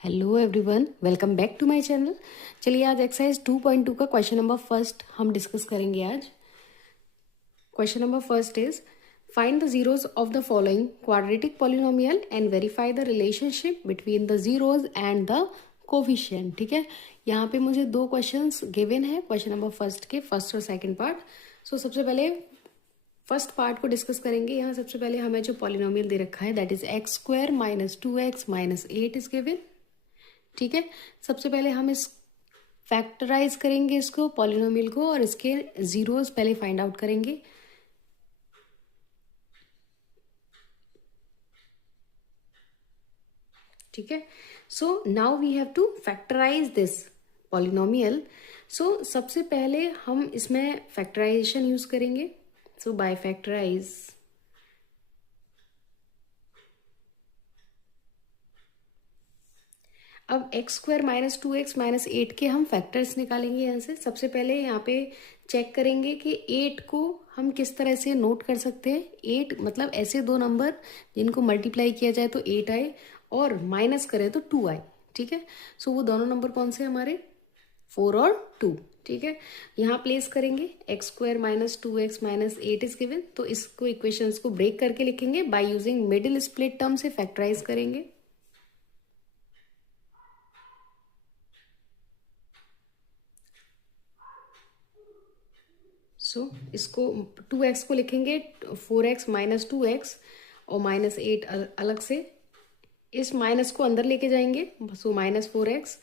Hello everyone, welcome back to my channel. चलिए आज exercise 2.2 का क्वेश्चन नंबर फर्स्ट हम डिस्कस करेंगे आज। Question number first is find the zeros of the following quadratic polynomial and verify the relationship between the zeros and the coefficient. ठीक है, यहाँ पे मुझे दो क्वेश्चंस गिवन है क्वेश्चन नंबर फर्स्ट के, फर्स्ट और सेकंड पार्ट। सो सबसे पहले फर्स्ट पार्ट को डिस्कस करेंगे। यहाँ सबसे पहले हमें जो पॉलिनोमियल दे रखा है that is x square minus 2x minus 8 is given. ठीक है, सबसे पहले हम इस फैक्टराइज करेंगे इसको पॉलिनोमियल को और इसके जीरोस पहले फाइंड आउट करेंगे। ठीक है, so now we have to factorize this polynomial. So सबसे पहले हम इसमें फैक्टराइजेशन यूज करेंगे। सो बाय फैक्टराइज अब x square minus 2x minus 8 के हम फैक्टर्स निकालेंगे यहाँ से। सबसे पहले यहाँ पे चेक करेंगे कि 8 को हम किस तरह से नोट कर सकते हैं। 8 मतलब ऐसे दो नंबर जिनको मल्टीप्लाई किया जाए तो 8 आए और माइनस करें तो 2 आए। ठीक है, सो वो दोनों नंबर कौन से हमारे 4 और 2। ठीक है, यहाँ प्लेस करेंगे x square minus 2x minus 8 is given. तो इसको इक्वेशंस को ब्रेक करके लिखेंगे bye using middle split term से फैक्टराइज करेंगे। इसको 2x को लिखेंगे 4x माइनस 2x और माइनस 8 अलग से। इस माइनस को अंदर लेके जाएंगे, सो माइनस 4x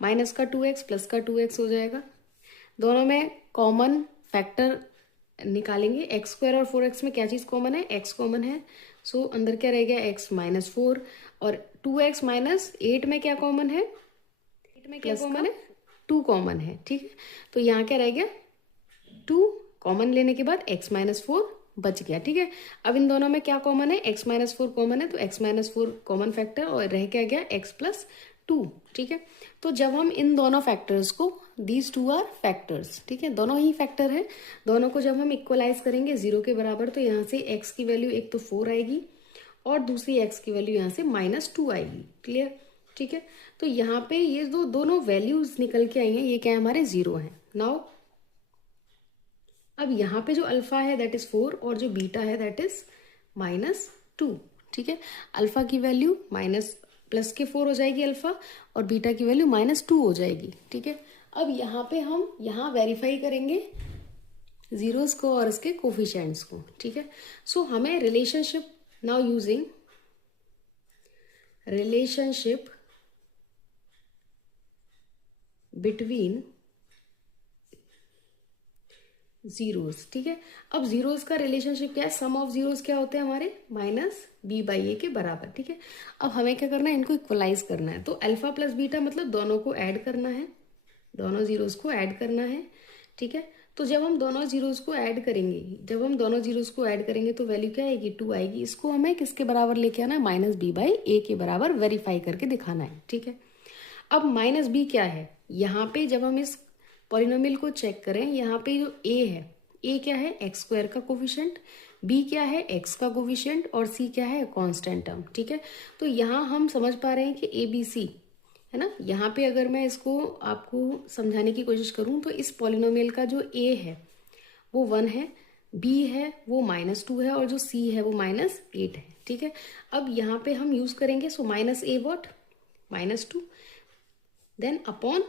माइनस का 2x प्लस का 2x हो जाएगा। दोनों में कॉमन फैक्टर निकालेंगे। एक्स स्क्वायर और 4x में क्या चीज़ कॉमन है, x कॉमन है। सो अंदर क्या रह गया x माइनस 4 और 2x माइनस 8 में क्या कॉमन है, 8 में क्या कॉमन है 2 कॉमन है। ठीक है, तो यहाँ क्या रह गया 2 कॉमन लेने के बाद x माइनस 4 बच गया। ठीक है, अब इन दोनों में क्या कॉमन है, x माइनस 4 कॉमन है तो x माइनस 4 कॉमन फैक्टर और रह क्या गया x प्लस 2। ठीक है, तो जब हम इन दोनों फैक्टर्स को, दीज टू आर फैक्टर्स, ठीक है दोनों ही फैक्टर है, दोनों को जब हम इक्वलाइज करेंगे 0 के बराबर तो यहाँ से x की वैल्यू एक तो 4 आएगी और दूसरी x की वैल्यू यहाँ से माइनस 2 आएगी। क्लियर। ठीक है, तो यहाँ पे ये दोनों वैल्यूज निकल के आई हैं, ये क्या है हमारे 0 है। नाउ अब यहाँ पे जो अल्फा है दैट इज 4 और जो बीटा है दैट इज माइनस 2। ठीक है, अल्फा की वैल्यू माइनस प्लस के 4 हो जाएगी अल्फा और बीटा की वैल्यू माइनस 2 हो जाएगी। ठीक है, अब यहाँ पे हम यहाँ वेरीफाई करेंगे जीरोस को और इसके कोफिशिएंट्स को। ठीक है, सो हमें relationship now using relationship between zeros. ठीक है, अब जीरोस का रिलेशनशिप क्या है, सम ऑफ जीरोस क्या होते हैं हमारे माइनस बी बाई ए के बराबर। ठीक है, अब हमें क्या करना है, इनको इक्वलाइज करना है। तो अल्फा प्लस बीटा मतलब दोनों को ऐड करना है, दोनों जीरोस को ऐड करना है। ठीक है, तो जब हम दोनों जीरोस को ऐड करेंगे, जब हम दोनों जीरोस को ऐड करेंगे तो वैल्यू क्या आएगी 2 आएगी। इसको हमें किसके बराबर लेके आना है, माइनस बी बाई ए के बराबर वेरीफाई करके दिखाना है। ठीक है, अब माइनस बी क्या है, यहाँ पे जब हम इस पॉलिनोमियल को चेक करें, यहाँ पे जो a है, a क्या है एक्स स्क्वायर का कोफिशिएंट, b क्या है x का कोफिशिएंट और c क्या है कांस्टेंट टर्म। ठीक है, तो यहाँ हम समझ पा रहे हैं कि ए बी सी है ना। यहाँ पे अगर मैं इसको आपको समझाने की कोशिश करूँ तो इस पॉलिनोमियल का जो a है वो 1 है, b है वो माइनस 2 है और जो c है वो माइनस 8 है। ठीक है, अब यहाँ पे हम यूज करेंगे so minus a what minus 2 then upon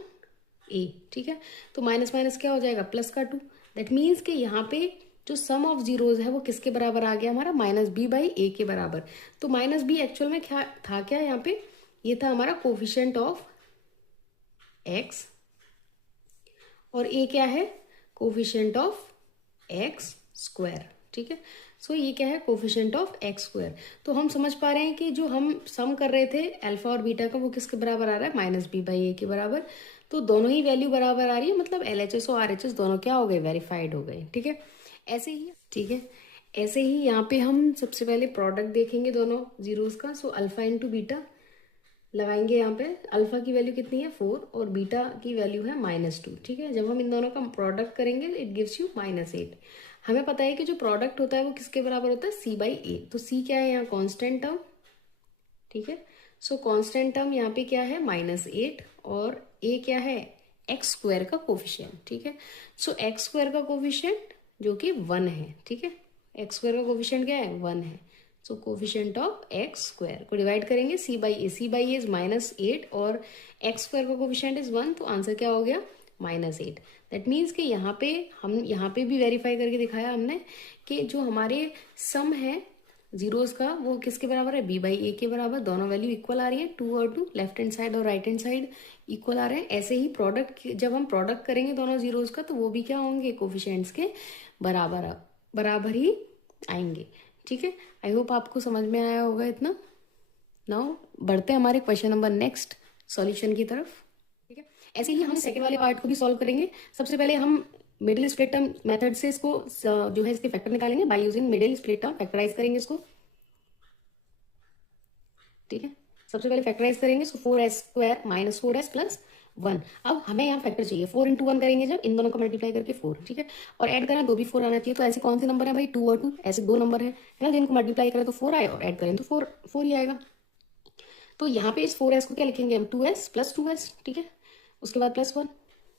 A. ठीक है, तो माइनस माइनस क्या हो जाएगा प्लस का 2। दैट मीन्स कि यहाँ पे जो सम ऑफ जीरोज है वो किसके बराबर आ गया हमारा, माइनस बी बाई ए के बराबर। तो माइनस बी एक्चुअल में क्या था, क्या यहाँ पे ये था हमारा कोफिशिएंट ऑफ एक्स और ए क्या है कोफिशिएंट ऑफ एक्स स्क्वायर। ठीक है, सो ये क्या है कोफिशिएंट ऑफ एक्स स्क्वायर। तो हम समझ पा रहे हैं कि जो हम सम कर रहे थे अल्फा और बीटा का वो किसके बराबर आ रहा है, माइनस बी बाई ए के बराबर। तो दोनों ही वैल्यू बराबर आ रही है, मतलब एलएचएस और आरएचएस दोनों क्या हो गए, वेरीफाइड हो गए। ठीक है, ऐसे ही ठीक है, ऐसे ही यहाँ पे हम सबसे पहले प्रोडक्ट देखेंगे दोनों जीरोस का। सो अल्फा इंटू बीटा लगाएंगे। यहाँ पे अल्फा की वैल्यू कितनी है 4 और बीटा की वैल्यू है माइनस 2। ठीक है, जब हम इन दोनों का प्रोडक्ट करेंगे इट गिव्स यू माइनस 8। हमें पता है कि जो प्रोडक्ट होता है वो किसके बराबर होता है, सी बाई ए। तो सी क्या है यहाँ कांस्टेंट टर्म। ठीक है, सो कांस्टेंट टर्म यहाँ पे क्या है -8 और ए क्या है एक्स स्क्वायर का कोफिशिएंट, ठीक है। सो एक्स स्क्वायर का कोफिशिएंट जो कि 1 है, ठीक है। एक्स स्क्वायर का कोफिशिएंट क्या है 1 है। सो कोफिशिएंट ऑफ एक्स स्क्वायर को डिवाइड करेंगे सी बाई ए इज -8 और एक्स स्क्वायर का कोफिशिएंट इज 1, तो आंसर क्या हो गया -8। दैट मीन्स कि यहाँ पे भी वेरीफाई करके दिखाया हमने कि जो हमारे सम है जीरोस का वो किसके बराबर है बी बाई ए के बराबर, दोनों वैल्यू इक्वल आ रही है 2 और 2, लेफ्ट हैंड साइड और राइट हैंड साइड इक्वल आ रहे हैं। ऐसे ही प्रोडक्ट जब हम प्रोडक्ट करेंगे दोनों जीरोस का तो वो भी क्या होंगे कोफिशिएंट्स के बराबर ही आएंगे, ठीक है। आई होप आपको समझ में आया होगा इतना। नाउ बढ़ते हैं हमारे क्वेश्चन नंबर नेक्स्ट सॉल्यूशन की तरफ, ठीक है। ऐसे ही हम सेकंड वाले पार्ट को भी सॉल्व करेंगे। सबसे पहले हम मिडिल स्प्लिट टर्म मेथड से इसको जो है इसके फैक्टर निकालेंगे by using middle split term, factorise करेंगे इसको, ठीक है। सबसे पहले फैक्टराइज करेंगे, सो 4s² - 4s + 1। अब हमें यहाँ फैक्टर चाहिए 4 × 1 करेंगे जब इन दोनों को मल्टीप्लाई करके 4, ठीक है। और ऐड करना 2 भी 4 आना चाहिए। तो ऐसे कौन से नंबर है भाई 2 और 2, ऐसे 2 नंबर है ना, जिनको मल्टीप्लाई करें तो 4 आए और ऐड करें तो 4 ही आएगा। तो यहाँ पे इस 4s को क्या लिखेंगे हम 2s + 2s, ठीक है। उसके बाद +1,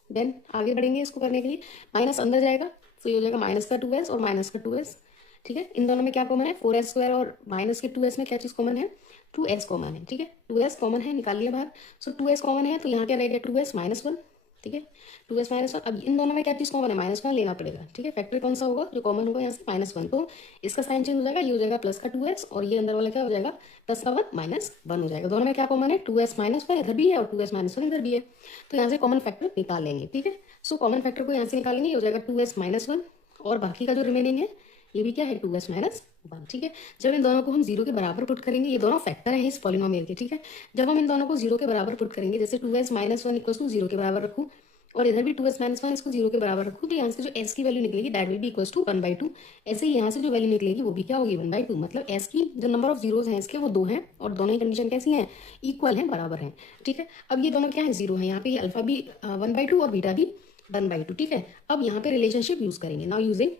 देन आगे बढ़ेंगे इसको करने के लिए, माइनस अंदर जाएगा तो ये हो जाएगा -2s और -2s, ठीक है। इन दोनों में क्या कॉमन है 4s² और -2s में क्या चीज़ कॉमन है 2s कॉमन है, ठीक है। 2s कॉमन है, निकाल लिया बाहर। सो 2s कॉमन है तो यहाँ क्या रहेगा 2s - 1, ठीक है। 2s - 1। अब इन दोनों में क्या चीज़ कॉमन है -1 लेना पड़ेगा, ठीक है। फैक्टर कौन सा होगा जो कॉमन होगा यहाँ से -1, तो इसका साइन चेंज हो जाएगा, ये हो जाएगा प्लस का 2s और ये अंदर वाला क्या हो जाएगा प्लस का 1 -1 हो जाएगा। दोनों में क्या कॉमन है 2s - 1 इधर भी है और 2s - 1 इधर भी है, तो यहाँ से कॉमन फैक्टर निकाल लेंगे, ठीक है। सो कॉमन फैक्टर को यहाँ से निकालेंगे, ये हो जाएगा 2s - 1 और बाकी का जो रिमेनिंग है ये भी क्या है 2s - 1, ठीक है। जब इन दोनों को हम 0 के बराबर पुट करेंगे, ये दोनों फैक्टर है इस पॉलिनोमियल के, ठीक है। जब हम इन दोनों को 0 के बराबर पुट करेंगे, जैसे 2s - 1 = 0 के बराबर रखूँ और इधर भी 2s - 1 इसको 0 के बराबर रखूँ, तो यहाँ से जो s की वैल्यू निकलेगी that will be equals to 1/2। ऐसे ही यहाँ से जो वैल्यू निकलेगी वो भी क्या होगी 1/2। मतलब s की जो नंबर ऑफ जीरोज हैं इसके वो 2 हैं और दोनों ही कंडीशन कैसी हैं इक्वल हैं, बराबर हैं, ठीक है। अब ये दोनों क्या है 0 है, यहाँ पे अल्फा भी 1/2 और बीटा भी 1/2, ठीक है। अब यहाँ पे रिलेशनशिप यूज करेंगे, now using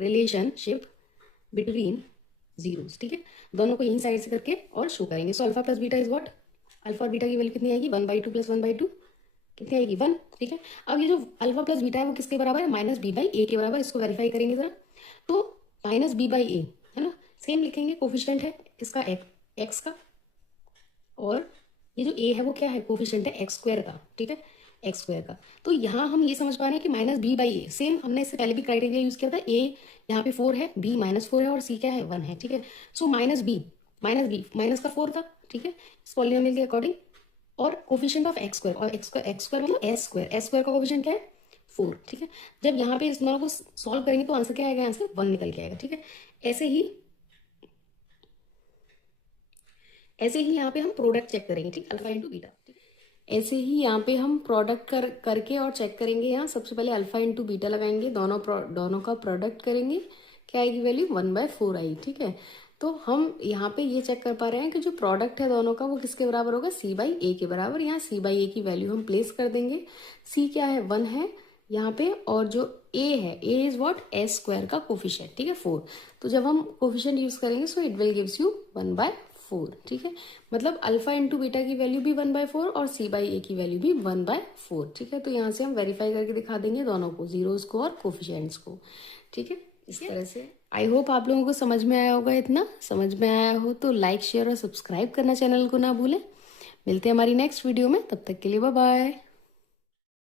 relationship between zeros, ठीक है। दोनों को यहीं साइड से करके और शो करेंगे। So alpha plus beta is what, alpha और बीटा की वैल्यू कितनी आएगी 1/2 + 1/2 कितनी आएगी 1, ठीक है। अब ये जो अल्फा प्लस बीटा है वो किसके बराबर है -b/a के बराबर। इसको वेरीफाई करेंगे जरा, तो -b/a है ना, सेम लिखेंगे, कोफिशिएंट है इसका एक्स का और ये जो a है वो क्या है कोफिशिएंट है x² का, ठीक है, x² का। तो यहाँ हम ये समझ पा रहे हैं कि -b/a सेम हमने इससे पहले भी क्राइटेरिया यूज किया था, a यहाँ पे 4 है, b -4 है और c क्या है 1 है, ठीक है। सो -b माइनस का 4 था, ठीक है, इस पॉलिनोमियल के अकॉर्डिंग, और कोफिशिएंट ऑफ x² और x² मतलब s² का कोफिशिएंट क्या है 4, ठीक है। जब यहाँ पे इस दोनों को सॉल्व करेंगे तो आंसर क्या आएगा, आंसर 1 निकल के आएगा, ठीक है। ऐसे ही यहाँ पे हम प्रोडक्ट चेक करेंगे, ठीक, अल्फा इंटू बीटा। ऐसे ही यहाँ पे हम प्रोडक्ट करके और चेक करेंगे। यहाँ सबसे पहले अल्फा इंटू बीटा लगाएंगे, दोनों का प्रोडक्ट करेंगे, क्या आएगी वैल्यू 1/4 आई, ठीक है। तो हम यहाँ पे ये चेक कर पा रहे हैं कि जो प्रोडक्ट है दोनों का वो किसके बराबर होगा c/a के बराबर। यहाँ c/a की वैल्यू हम प्लेस कर देंगे, c क्या है 1 है यहाँ पे, और जो a है a इज व्हाट s² का कोफिशिएंट, ठीक है 4। तो जब हम कोफिशिएंट यूज करेंगे so it will gives you 1/4, ठीक है। मतलब अल्फा इंटू बीटा की वैल्यू भी 1/4 और c/a की वैल्यू भी 1/4, ठीक है। तो यहाँ से हम वेरीफाई करके दिखा देंगे दोनों को, जीरोस को और कोफिशिएंट्स को, ठीक है, इस तरह से। आई होप आप लोगों को समझ में आया होगा। इतना समझ में आया हो तो लाइक शेयर और सब्सक्राइब करना चैनल को ना भूलें। मिलते हैं हमारी नेक्स्ट वीडियो में, तब तक के लिए बाय बाय।